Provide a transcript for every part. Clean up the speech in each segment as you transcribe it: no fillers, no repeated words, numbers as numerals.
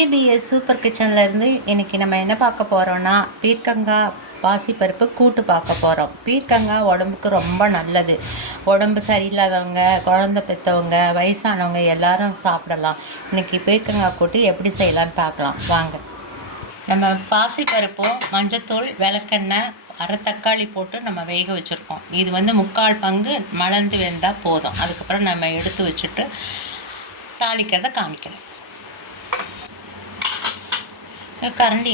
CBS super கிச்சனில் இருந்து இன்றைக்கி நம்ம என்ன பார்க்க போகிறோன்னா பீர்க்கங்காய் பாசிப்பருப்பு கூட்டு பார்க்க போகிறோம். பீர்க்கங்காய் உடம்புக்கு ரொம்ப நல்லது. உடம்பு சரியில்லாதவங்க, குழந்த பெற்றவங்க, வயசானவங்க எல்லாரும் சாப்பிடலாம். இன்றைக்கி பீர்க்கங்காய் கூட்டு எப்படி செய்யலான்னு பார்க்கலாம் வாங்க. நம்ம பாசிப்பருப்பும் மஞ்சத்தூள், விளக்கெண்ணெய், அரை தக்காளி போட்டு நம்ம வேக வச்சுருக்கோம். இது 3/4 பங்கு மலர்ந்து வெந்தால் போதும். அதுக்கப்புறம் நம்ம எடுத்து வச்சுட்டு தாளிக்கிறத காமிக்கிறேன். கரண்டி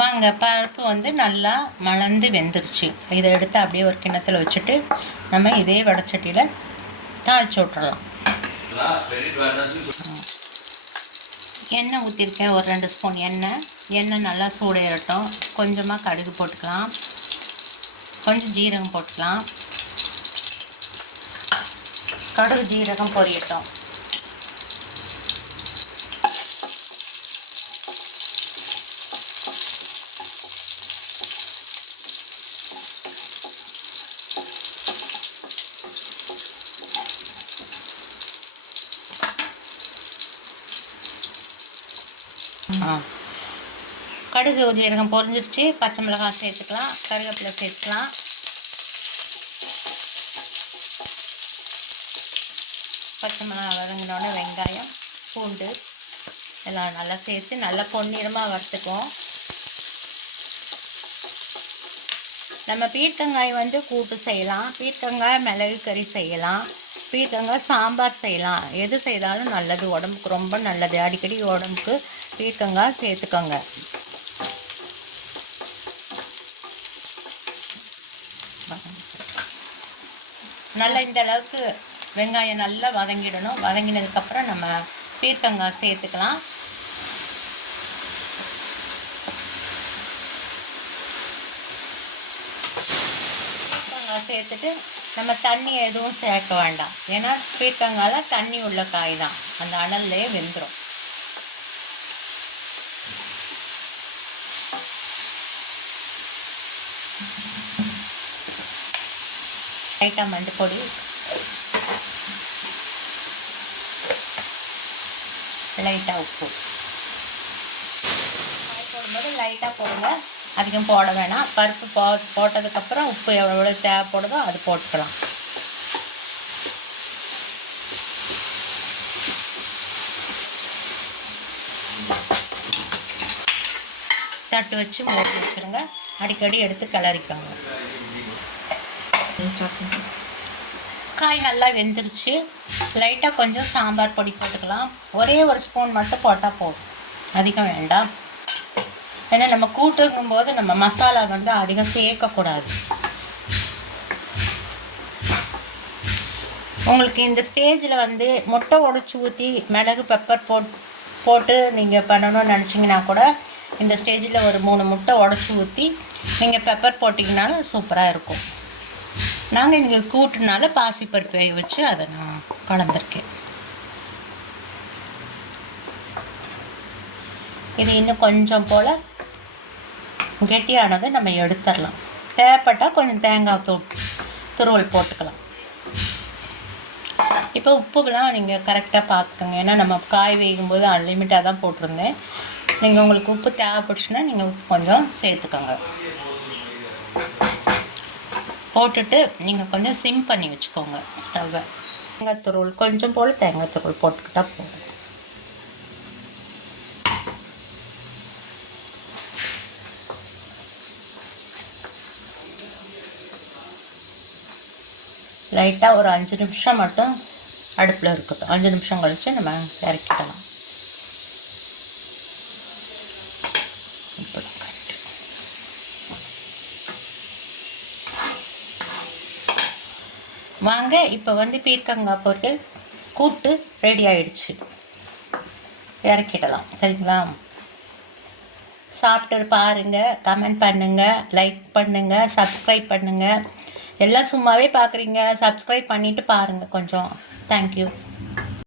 வாங்க. பருப்பு நல்லா மலர்ந்து வெந்துருச்சு. இதை எடுத்து அப்படியே ஒரு கிண்ணத்தில் வச்சுட்டு நம்ம இதே வடச்சட்டியில் தாளிச்சு விட்றலாம். எண்ணெய் ஊற்றிருக்கேன், ஒரு 2 ஸ்பூன் எண்ணெய் நல்லா சூடேறட்டும். கொஞ்சமாக கடுகு போட்டுக்கலாம், கொஞ்சம் ஜீரகம் போட்டுக்கலாம். கடுகு ஜீரகம் பொரியட்டும். கடுகு ஜீரகம் பொரிஞ்சிருச்சு. பச்சை மிளகாய் சேர்த்துக்கலாம், கருவேப்பிலை சேர்த்துக்கலாம். பச்சை மிளகாய் வதங்கினோடனே வெங்காயம், பூண்டு எல்லாம் நல்லா சேர்த்து நல்லா பொன்னிறமாக வறுத்துக்குவோம். நம்ம பீர்க்கங்காய் கூட்டு செய்யலாம், பீர்க்கங்காய் மிளகு கறி செய்யலாம், பீர்க்கங்காய் சாம்பார் செய்யலாம். எது செய்தாலும் நல்லது, உடம்புக்கு ரொம்ப நல்லது. அடிக்கடி உடம்புக்கு பீர்க்கங்காய் சேர்த்துக்கோங்க. நல்லா இந்த அளவுக்கு வெங்காயம் நல்லா வதங்கிடணும். வதங்கினதுக்கப்புறம் நம்ம பீர்க்கங்காய் சேர்த்துக்கலாம். பீர்க்கங்காய் சேர்த்துட்டு நம்ம தண்ணி எதுவும் சேர்க்க வேண்டாம். ஏன்னா பீர்க்கங்காயில் தண்ணி உள்ள காய் தான், அந்த அனல்லையே வெந்துடும். லைட்டாக மஞ்சள் பொடி, லைட்டாக உப்பு. காய் போடும்போது லைட்டாக போடுங்க, அதிகம் போட வேணாம். பருப்பு போட்டதுக்கப்புறம் உப்பு எவ்வளோ தேவைப்படுதோ அது போட்டுக்கலாம். தட்டு வச்சு மூடி வச்சுருங்க. அடிக்கடி எடுத்து கிளறிக்கோங்க. காய் நல்லா வெந்துருச்சு. லைட்டாக கொஞ்சம் சாம்பார் பொடி போட்டுக்கலாம். ஒரே ஒரு ஸ்பூன் மட்டும் போட்டால் போதும், அதிகம் வேண்டாம். ஏன்னா நம்ம கூட்டுங்கும் போது நம்ம மசாலா அதிகம் சேர்க்கக்கூடாது. உங்களுக்கு இந்த ஸ்டேஜில் முட்டை உடைச்சி ஊற்றி மிளகு பெப்பர் போட்டு நீங்கள் பண்ணணும்னு நினச்சிங்கன்னா கூட இந்த ஸ்டேஜில் ஒரு 3 முட்டை உடைச்சி ஊற்றி நீங்கள் பெப்பர் போட்டிங்கனாலும் சூப்பராக இருக்கும். நாங்கள் இங்கே கூட்டுனால பாசிப்பருப்பு வேக வச்சு அதை நான் கலந்துருக்கேன். இது இன்னும் கொஞ்சம் போல் கெட்டியானதை நம்ம எடுத்துடலாம். தேவைப்பட்டால் கொஞ்சம் தேங்காய் துருவல் போட்டுக்கலாம். இப்போ உப்புலாம் நீங்கள் கரெக்டாக பார்த்துக்கோங்க. ஏன்னா நம்ம காய் வேகும்போது அன்லிமிட்டாக தான் போட்டிருந்தேன். நீங்கள் உங்களுக்கு உப்பு தேவைப்பட்டுச்சுன்னா நீங்கள் உப்பு கொஞ்சம் சேர்த்துக்கோங்க. போட்டுட்டு நீங்கள் கொஞ்சம் சிம் பண்ணி வச்சுக்கோங்க ஸ்டவ்வை. தேங்காய் துருவல் கொஞ்சம் போல் தேங்காய் துருவல் போட்டுக்கிட்டால் போதும். லைட்டாக ஒரு 5 நிமிஷம் மட்டும் அடுப்பில் இருக்கட்டும். 5 நிமிஷம் கழித்து நம்ம இறக்கிடலாம். வாங்க, இப்போ பீர்க்கங்காய் போட்டு கூட்டு ரெடி ஆகிடுச்சு. இறக்கிடலாம். சரிங்களா? சாப்பிட்டு பாருங்கள், கமெண்ட் பண்ணுங்கள், லைக் பண்ணுங்கள், சப்ஸ்கிரைப் பண்ணுங்கள். எல்லாம் சும்மாவே பார்க்குறீங்க, சப்ஸ்கிரைப் பண்ணிவிட்டு பாருங்கள் கொஞ்சம். தேங்க்யூ.